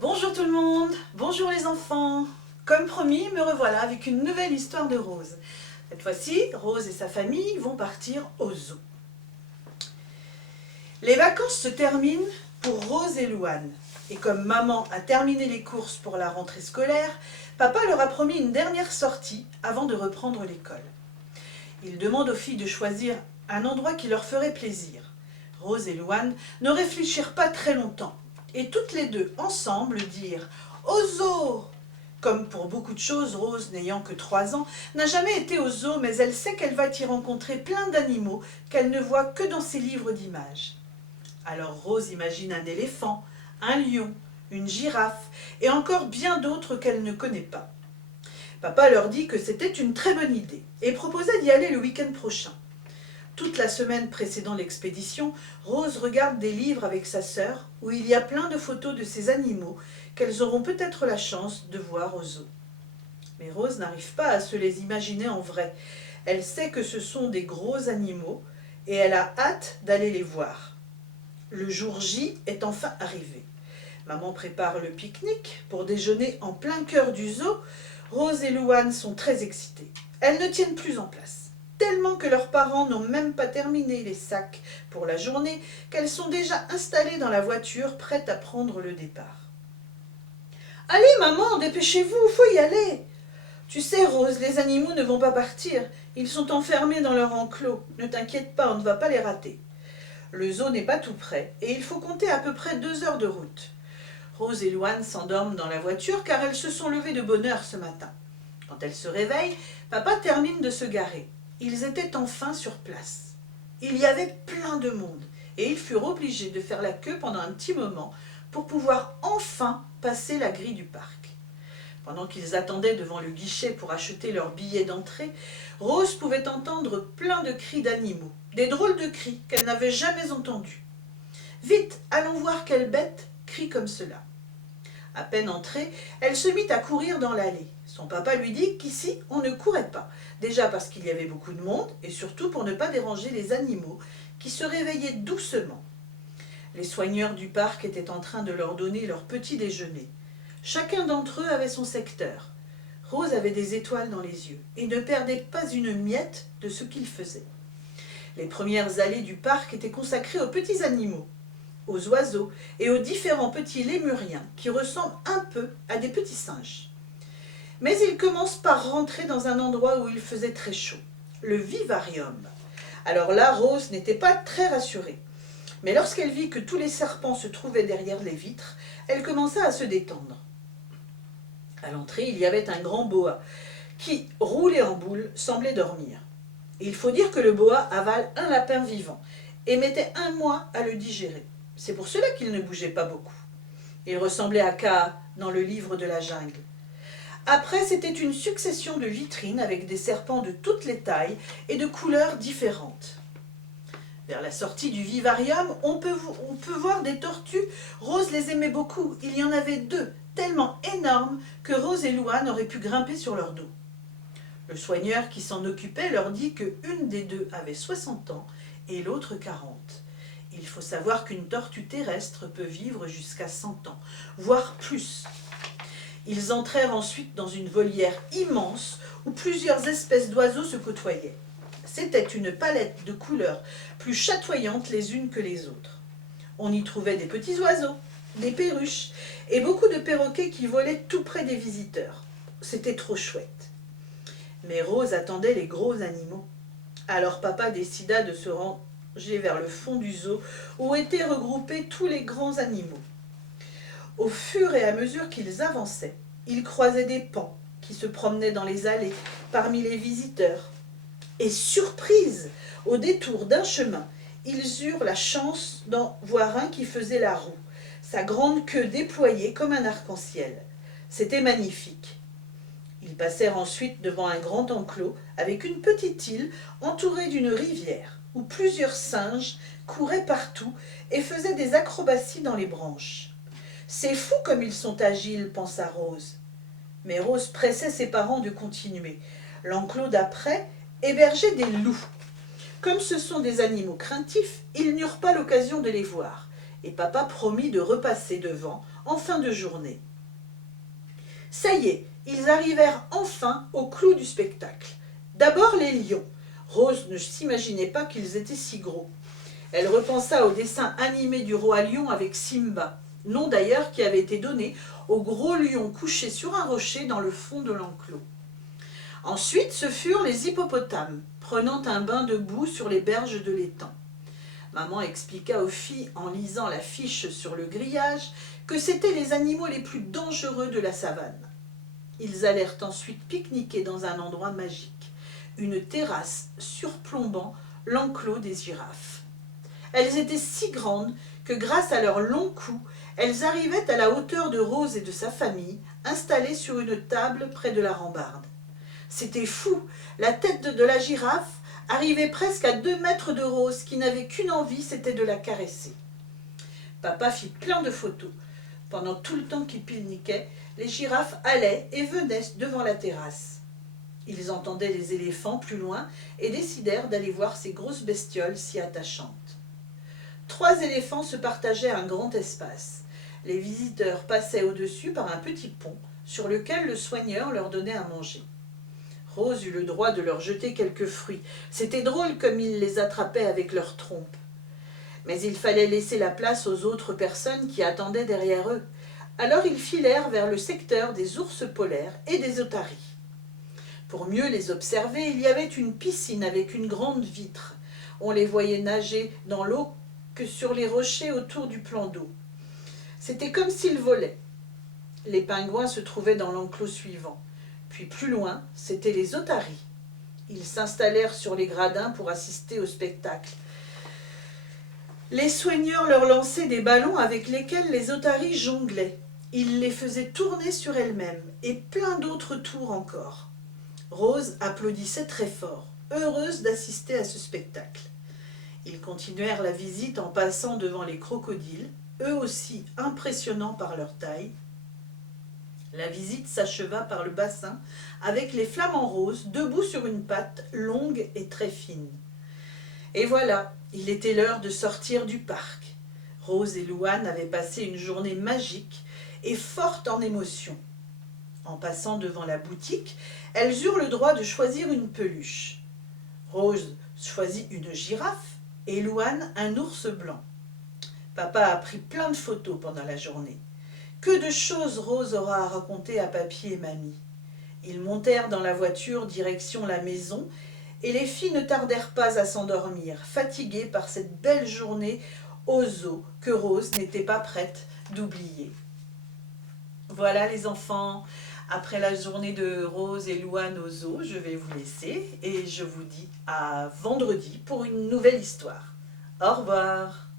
Bonjour tout le monde, bonjour les enfants. Comme promis, me revoilà avec une nouvelle histoire de Rose. Cette fois-ci, Rose et sa famille vont partir au zoo. Les vacances se terminent pour Rose et Louane. Et comme maman a terminé les courses pour la rentrée scolaire, papa leur a promis une dernière sortie avant de reprendre l'école. Il demande aux filles de choisir un endroit qui leur ferait plaisir. Rose et Louane ne réfléchirent pas très longtemps. Et toutes les deux, ensemble, dirent « Au zoo !» Comme pour beaucoup de choses, Rose, n'ayant que 3 ans, n'a jamais été au zoo, mais elle sait qu'elle va y rencontrer plein d'animaux qu'elle ne voit que dans ses livres d'images. Alors Rose imagine un éléphant, un lion, une girafe et encore bien d'autres qu'elle ne connaît pas. Papa leur dit que c'était une très bonne idée et proposa d'y aller le week-end prochain. Toute la semaine précédant l'expédition, Rose regarde des livres avec sa sœur où il y a plein de photos de ces animaux qu'elles auront peut-être la chance de voir au zoo. Mais Rose n'arrive pas à se les imaginer en vrai. Elle sait que ce sont des gros animaux et elle a hâte d'aller les voir. Le jour J est enfin arrivé. Maman prépare le pique-nique pour déjeuner en plein cœur du zoo. Rose et Louane sont très excitées. Elles ne tiennent plus en place, tellement que leurs parents n'ont même pas terminé les sacs pour la journée qu'elles sont déjà installées dans la voiture prêtes à prendre le départ. « Allez maman, dépêchez-vous, faut y aller !»« Tu sais Rose, les animaux ne vont pas partir, ils sont enfermés dans leur enclos. Ne t'inquiète pas, on ne va pas les rater. » Le zoo n'est pas tout près et il faut compter à peu près 2 heures de route. Rose et Louane s'endorment dans la voiture car elles se sont levées de bonne heure ce matin. Quand elles se réveillent, papa termine de se garer. Ils étaient enfin sur place. Il y avait plein de monde et ils furent obligés de faire la queue pendant un petit moment pour pouvoir enfin passer la grille du parc. Pendant qu'ils attendaient devant le guichet pour acheter leur billet d'entrée, Rose pouvait entendre plein de cris d'animaux, des drôles de cris qu'elle n'avait jamais entendus. « Vite, allons voir quelle bête crie comme cela. » À peine entrée, elle se mit à courir dans l'allée. Son papa lui dit qu'ici, on ne courait pas, déjà parce qu'il y avait beaucoup de monde et surtout pour ne pas déranger les animaux qui se réveillaient doucement. Les soigneurs du parc étaient en train de leur donner leur petit déjeuner. Chacun d'entre eux avait son secteur. Rose avait des étoiles dans les yeux et ne perdait pas une miette de ce qu'il faisait. Les premières allées du parc étaient consacrées aux petits animaux, aux oiseaux et aux différents petits lémuriens qui ressemblent un peu à des petits singes. Mais ils commencent par rentrer dans un endroit où il faisait très chaud, le vivarium. Alors là, Rose n'était pas très rassurée. Mais lorsqu'elle vit que tous les serpents se trouvaient derrière les vitres, elle commença à se détendre. À l'entrée, il y avait un grand boa qui, roulé en boule, semblait dormir. Il faut dire que le boa avale un lapin vivant et mettait 1 mois à le digérer. C'est pour cela qu'il ne bougeait pas beaucoup. Il ressemblait à Kaa dans le livre de la jungle. Après, c'était une succession de vitrines avec des serpents de toutes les tailles et de couleurs différentes. Vers la sortie du vivarium, on peut voir des tortues. Rose les aimait beaucoup. Il y en avait 2, tellement énormes que Rose et Louane auraient pu grimper sur leur dos. Le soigneur qui s'en occupait leur dit qu'une des 2 avait 60 ans et l'autre 40. Il faut savoir qu'une tortue terrestre peut vivre jusqu'à 100 ans, voire plus. Ils entrèrent ensuite dans une volière immense où plusieurs espèces d'oiseaux se côtoyaient. C'était une palette de couleurs plus chatoyantes les unes que les autres. On y trouvait des petits oiseaux, des perruches et beaucoup de perroquets qui volaient tout près des visiteurs. C'était trop chouette. Mais Rose attendait les gros animaux. Alors papa décida de se ranger vers le fond du zoo où étaient regroupés tous les grands animaux. Au fur et à mesure qu'ils avançaient, ils croisaient des paons qui se promenaient dans les allées parmi les visiteurs. Et surprise, au détour d'un chemin, ils eurent la chance d'en voir un qui faisait la roue, sa grande queue déployée comme un arc-en-ciel. C'était magnifique. Ils passèrent ensuite devant un grand enclos avec une petite île entourée d'une rivière où plusieurs singes couraient partout et faisaient des acrobaties dans les branches. « C'est fou comme ils sont agiles » pensa Rose. Mais Rose pressait ses parents de continuer. L'enclos d'après hébergeait des loups. Comme ce sont des animaux craintifs, ils n'eurent pas l'occasion de les voir, et papa promit de repasser devant en fin de journée. Ça y est, ils arrivèrent enfin au clou du spectacle. D'abord les lions. Rose ne s'imaginait pas qu'ils étaient si gros. Elle repensa au dessin animé du roi lion avec Simba, nom d'ailleurs qui avait été donné au gros lion couché sur un rocher dans le fond de l'enclos. Ensuite, ce furent les hippopotames, prenant un bain de boue sur les berges de l'étang. Maman expliqua aux filles, en lisant la fiche sur le grillage, que c'étaient les animaux les plus dangereux de la savane. Ils allèrent ensuite pique-niquer dans un endroit magique, une terrasse surplombant l'enclos des girafes. Elles étaient si grandes que grâce à leur long cou, elles arrivaient à la hauteur de Rose et de sa famille, installées sur une table près de la rambarde. C'était fou, la tête de la girafe arrivait presque à 2 mètres de Rose, qui n'avait qu'une envie, c'était de la caresser. Papa fit plein de photos. Pendant tout le temps qu'ils pique-niquaient, les girafes allaient et venaient devant la terrasse. Ils entendaient les éléphants plus loin et décidèrent d'aller voir ces grosses bestioles si attachantes. 3 éléphants se partageaient un grand espace. Les visiteurs passaient au-dessus par un petit pont sur lequel le soigneur leur donnait à manger. Rose eut le droit de leur jeter quelques fruits. C'était drôle comme ils les attrapaient avec leurs trompes. Mais il fallait laisser la place aux autres personnes qui attendaient derrière eux. Alors ils filèrent vers le secteur des ours polaires et des otaries. Pour mieux les observer, il y avait une piscine avec une grande vitre. On les voyait nager dans l'eau que sur les rochers autour du plan d'eau. C'était comme s'ils volaient. Les pingouins se trouvaient dans l'enclos suivant. Puis plus loin, c'étaient les otaries. Ils s'installèrent sur les gradins pour assister au spectacle. Les soigneurs leur lançaient des ballons avec lesquels les otaries jonglaient. Ils les faisaient tourner sur elles-mêmes, et plein d'autres tours encore. Rose applaudissait très fort, heureuse d'assister à ce spectacle. Ils continuèrent la visite en passant devant les crocodiles, eux aussi impressionnants par leur taille. La visite s'acheva par le bassin avec les flamants roses debout sur une patte longue et très fine. Et voilà, il était l'heure de sortir du parc. Rose et Louane avaient passé une journée magique et forte en émotions. En passant devant la boutique, elles eurent le droit de choisir une peluche. Rose choisit une girafe et Louane un ours blanc. Papa a pris plein de photos pendant la journée. Que de choses Rose aura à raconter à papy et mamie. Ils montèrent dans la voiture direction la maison et les filles ne tardèrent pas à s'endormir, fatiguées par cette belle journée au zoo que Rose n'était pas prête d'oublier. Voilà les enfants, après la journée de Rose et Louane au zoo, je vais vous laisser et je vous dis à vendredi pour une nouvelle histoire. Au revoir.